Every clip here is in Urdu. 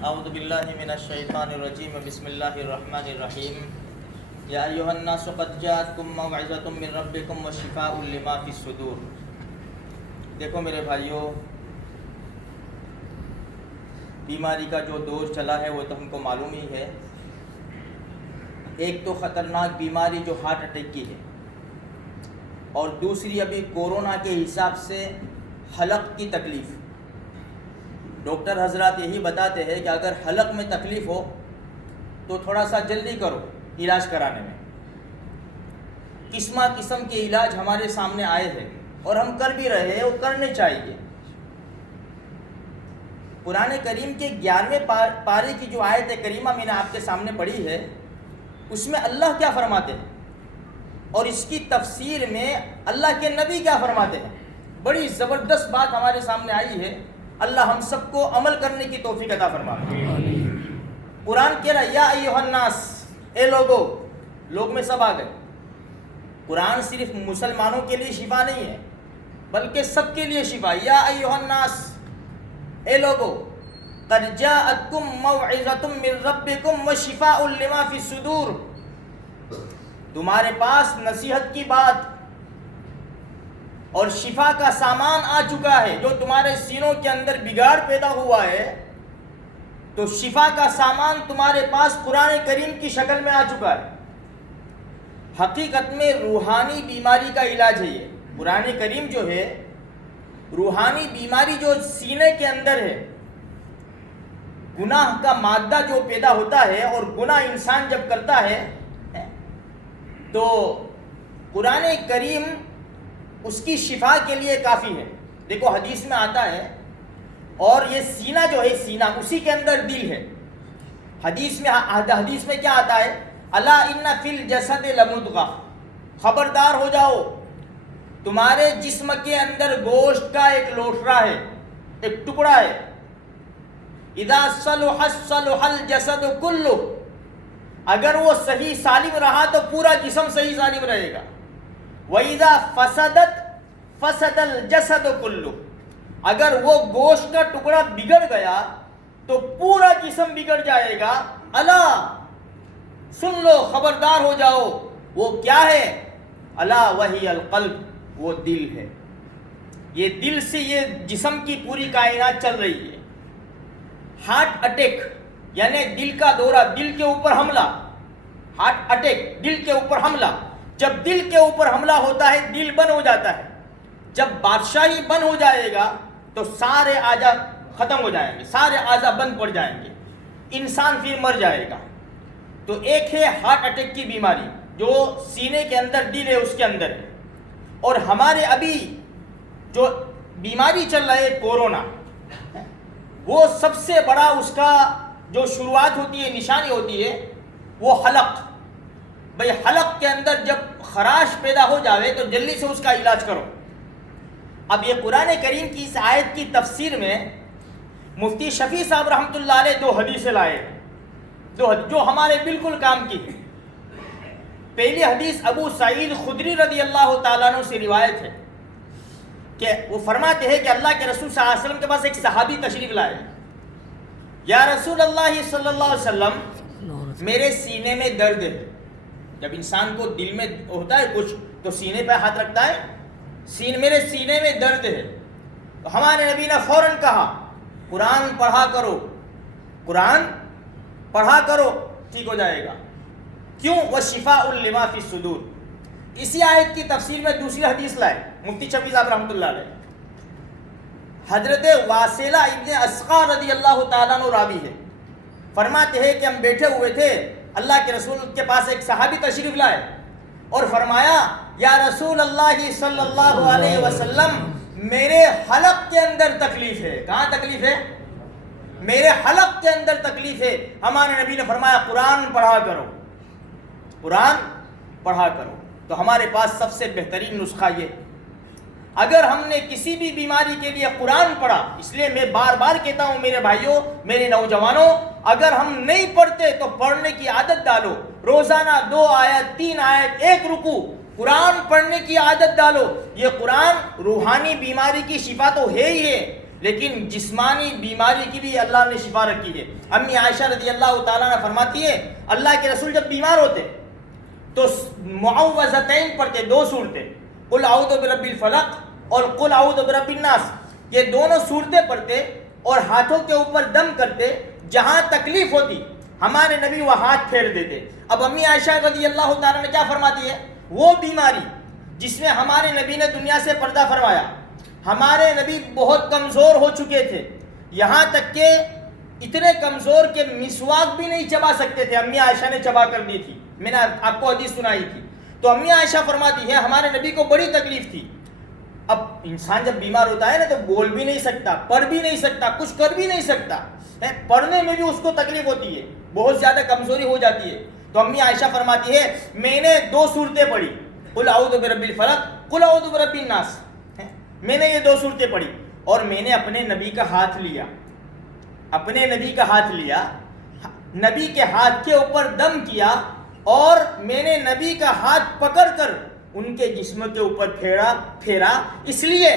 اعوذ باللہ من الشیطان الرجیم بسم اللہ الرحمن الرحیم یا ایھا الناس قد جاءتکم موعظۃ من ربکم وشفاء لما فی الصدور۔ دیکھو میرے بھائیوں، بیماری کا جو دور چلا ہے وہ تو ہم کو معلوم ہی ہے۔ ایک تو خطرناک بیماری جو ہارٹ اٹیک کی ہے، اور دوسری ابھی کورونا کے حساب سے حلق کی تکلیف۔ ڈاکٹر حضرات یہی بتاتے ہیں کہ اگر حلق میں تکلیف ہو تو تھوڑا سا جلدی کرو علاج کرانے میں۔ قسم قسم کے علاج ہمارے سامنے آئے ہیں اور ہم کر بھی رہے ہیں، وہ کرنے چاہیے۔ قرآن کریم کے 11ویں پارے کی جو آیت کریمہ میں نے آپ کے سامنے پڑھی ہے، اس میں اللہ کیا فرماتے ہیں اور اس کی تفسیر میں اللہ کے نبی کیا فرماتے ہیں، بڑی زبردست بات ہمارے سامنے آئی ہے۔ اللہ ہم سب کو عمل کرنے کی توفیق عطا فرمائے۔ قرآن کہہ رہا ہے یا ایھا الناس، اے لوگو، لوگ میں سب آ گئے۔ قرآن صرف مسلمانوں کے لیے شفا نہیں ہے بلکہ سب کے لیے شفا۔ یا ایھا الناس، اے لوگو، قد جاءتکم موعظۃ من ربکم وشفاء لما فی الصدور، تمہارے پاس نصیحت کی بات اور شفا کا سامان آ چکا ہے۔ جو تمہارے سینوں کے اندر بگاڑ پیدا ہوا ہے تو شفا کا سامان تمہارے پاس قرآن کریم کی شکل میں آ چکا ہے۔ حقیقت میں روحانی بیماری کا علاج ہے یہ۔ قرآن کریم جو ہے، روحانی بیماری جو سینے کے اندر ہے، گناہ کا مادہ جو پیدا ہوتا ہے اور گناہ انسان جب کرتا ہے تو قرآن کریم اس کی شفا کے لیے کافی ہے۔ دیکھو حدیث میں آتا ہے، اور یہ سینہ جو ہے، سینہ اسی کے اندر دل ہے۔ حدیث میں کیا آتا ہے، الا ان فی الجسد لمضغہ، خبردار ہو جاؤ، تمہارے جسم کے اندر گوشت کا ایک لوٹھڑا ہے، ایک ٹکڑا ہے۔ اذا صلحت صلح الجسد کلہ، اگر وہ صحیح سالم رہا تو پورا جسم صحیح سالم رہے گا۔ وَإِذَا فَسَدَتْ فَسَدَ الْجَسَدُ كُلُّهُ، اگر وہ گوشت کا ٹکڑا بگڑ گیا تو پورا جسم بگڑ جائے گا۔ الا، سن لو، خبردار ہو جاؤ، وہ کیا ہے؟ الا وہی القلب، وہ دل ہے۔ یہ دل سے یہ جسم کی پوری کائنات چل رہی ہے۔ ہارٹ اٹیک یعنی دل کا دورہ، دل کے اوپر حملہ۔ ہارٹ اٹیک، دل کے اوپر حملہ۔ جب دل کے اوپر حملہ ہوتا ہے دل بند ہو جاتا ہے۔ جب بادشاہی بند ہو جائے گا تو سارے اعضاء ختم ہو جائیں گے، سارے اعضاء بند پڑ جائیں گے، انسان پھر مر جائے گا۔ تو ایک ہے ہارٹ اٹیک کی بیماری جو سینے کے اندر دل ہے اس کے اندر ہے۔ اور ہمارے ابھی جو بیماری چل رہا ہے کورونا، وہ سب سے بڑا اس کا جو شروعات ہوتی ہے، نشانی ہوتی ہے، وہ حلق۔ بھئی حلق کے اندر جب خراش پیدا ہو جاوے تو جلدی سے اس کا علاج کرو۔ اب یہ قرآن کریم کی اس آیت کی تفسیر میں مفتی شفیع صاحب رحمۃ اللہ علیہ دو حدیثیں لائے، جو ہمارے بالکل کام کی ہے۔ پہلی حدیث ابو سعید خدری رضی اللہ تعالیٰ عنہ سے روایت ہے کہ وہ فرماتے ہیں کہ اللہ کے رسول صلی اللہ علیہ وسلم کے پاس ایک صحابی تشریف لائے۔ یا رسول اللہ صلی اللہ علیہ وسلم، میرے سینے میں درد ہے۔ جب انسان کو دل میں ہوتا ہے کچھ تو سینے پہ ہاتھ رکھتا ہے، میرے سینے میں درد ہے۔ تو ہمارے نبی نے فوراً کہا قرآن پڑھا کرو، قرآن پڑھا کرو، ٹھیک ہو جائے گا۔ کیوں؟ وشفاء لما فی الصدور۔ اسی آیت کی تفسیر میں دوسری حدیث لائے مفتی شفیع صاحب رحمۃ اللہ علیہ۔ حضرت واصلہ ابن اسقا رضی اللہ تعالیٰ عنہ راوی ہے، فرماتے ہیں کہ ہم بیٹھے ہوئے تھے، اللہ کے رسول کے پاس ایک صحابی تشریف لائے اور فرمایا یا رسول اللہ صلی اللہ علیہ وسلم، میرے حلق کے اندر تکلیف ہے۔ کہاں تکلیف ہے؟ میرے حلق کے اندر تکلیف ہے۔ ہمارے نبی نے فرمایا قرآن پڑھا کرو، قرآن پڑھا کرو۔ تو ہمارے پاس سب سے بہترین نسخہ یہ، اگر ہم نے کسی بھی بیماری کے لیے قرآن پڑھا، اس لیے میں بار بار کہتا ہوں میرے بھائیوں، میرے نوجوانوں، اگر ہم نہیں پڑھتے تو پڑھنے کی عادت ڈالو۔ روزانہ 2 آیت 3 آیت 1 رکوع قرآن پڑھنے کی عادت ڈالو۔ یہ قرآن روحانی بیماری کی شفا تو ہے ہی ہے، لیکن جسمانی بیماری کی بھی اللہ نے شفا رکھی ہے. امی عائشہ رضی اللہ تعالیٰ عنہ فرماتی ہے اللہ کے رسول جب بیمار ہوتے تو معوذتین پڑھتے, 2 صورتیں, قل اعوذ برب الفلق اور قل اعوذ برب الناس, یہ دونوں صورتیں پڑھتے اور ہاتھوں کے اوپر دم کرتے. جہاں تکلیف ہوتی ہمارے نبی وہ ہاتھ پھیر دیتے. اب امی عائشہ رضی اللہ تعالیٰ نے کیا فرماتی ہے, وہ بیماری جس میں ہمارے نبی نے دنیا سے پردہ فرمایا, ہمارے نبی بہت کمزور ہو چکے تھے, یہاں تک کہ اتنے کمزور کہ مسواک بھی نہیں چبا سکتے تھے, امی عائشہ نے چبا کر دی تھی. میں نے آپ کو حدیث سنائی تھی. تو امی عائشہ فرماتی ہے ہمارے نبی کو بڑی تکلیف تھی. اب انسان جب بیمار ہوتا ہے نا تو بول بھی نہیں سکتا, پڑھ بھی نہیں سکتا, کچھ کر بھی نہیں سکتا, پڑھنے میں بھی اس کو تکلیف ہوتی ہے, بہت زیادہ کمزوری ہو جاتی ہے. تو امی عائشہ فرماتی ہے میں نے 2 صورتیں پڑھی, قل اعوذ برب الفلق, قل اعوذ برب الناس. میں نے یہ 2 صورتیں پڑھی اور میں نے اپنے نبی کا ہاتھ لیا, اپنے نبی کا ہاتھ لیا, نبی کے ہاتھ کے اوپر دم کیا اور میں نے نبی کا ہاتھ پکڑ کر ان کے جسم کے اوپر پھیرا, اس لیے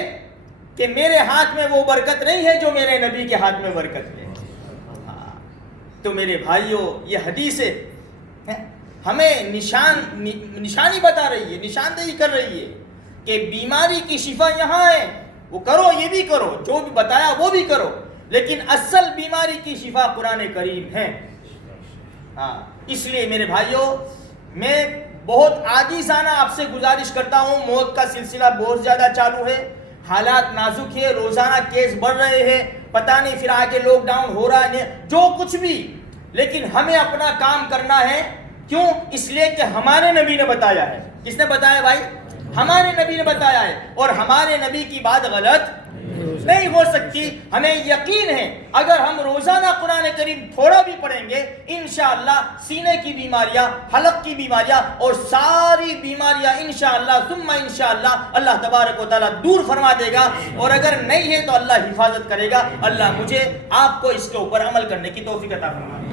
کہ میرے ہاتھ میں وہ برکت نہیں ہے جو میرے نبی کے ہاتھ میں برکت ہے. تو میرے بھائیوں یہ حدیث ہمیں نشانی بتا رہی ہے, نشاندہی کر رہی ہے کہ بیماری کی شفا یہاں ہے, وہ کرو, یہ بھی کرو, جو بھی بتایا وہ بھی کرو, لیکن اصل بیماری کی شفا قرآن کریم ہے. اس لیے میرے بھائیوں میں بہت عاجزانہ آپ سے گزارش کرتا ہوں, موت کا سلسلہ بہت زیادہ چالو ہے, حالات نازک ہے, روزانہ کیس بڑھ رہے ہیں, پتہ نہیں پھر آگے لاک ڈاؤن ہو رہا ہے, جو کچھ بھی, لیکن ہمیں اپنا کام کرنا ہے. کیوں؟ اس لیے کہ ہمارے نبی نے بتایا ہے. کس نے بتایا بھائی؟ ہمارے نبی نے بتایا ہے, اور ہمارے نبی کی بات غلط نہیں ہو سکتی. ہمیں یقین ہے اگر ہم روزانہ قرآن کریم تھوڑا بھی پڑھیں گے انشاءاللہ سینے کی بیماریاں, حلق کی بیماریاں اور ساری بیماریاں انشاءاللہ ثم انشاءاللہ اللہ تبارک و تعالیٰ دور فرما دے گا. اور اگر نہیں ہے تو اللہ حفاظت کرے گا. اللہ مجھے آپ کو اس کے اوپر عمل کرنے کی توفیق عطا فرمائے.